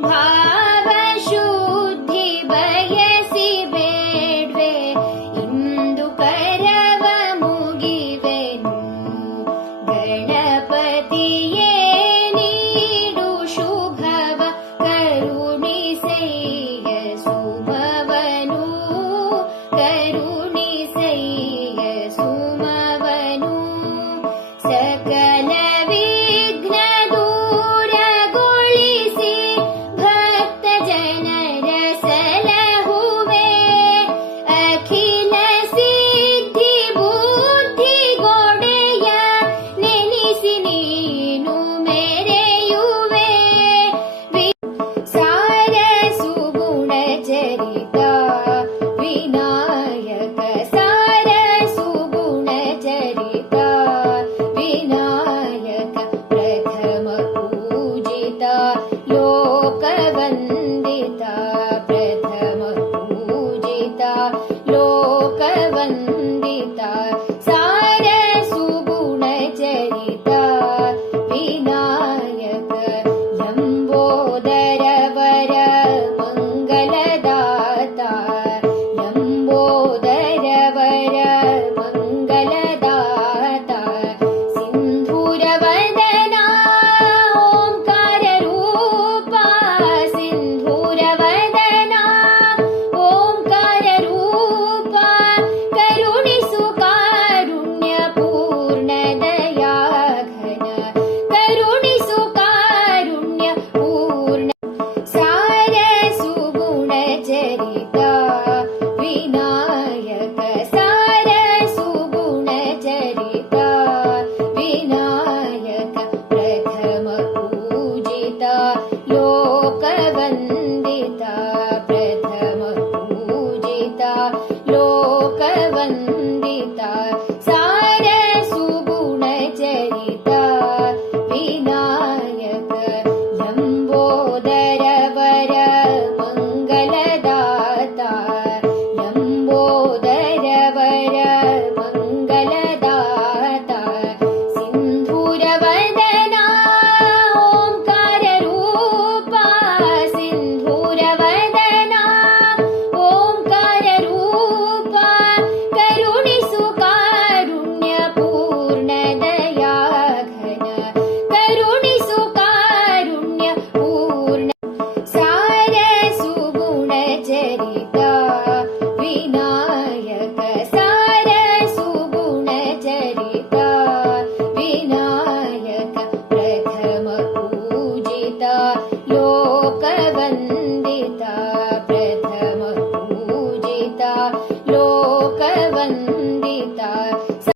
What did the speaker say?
Bye. 的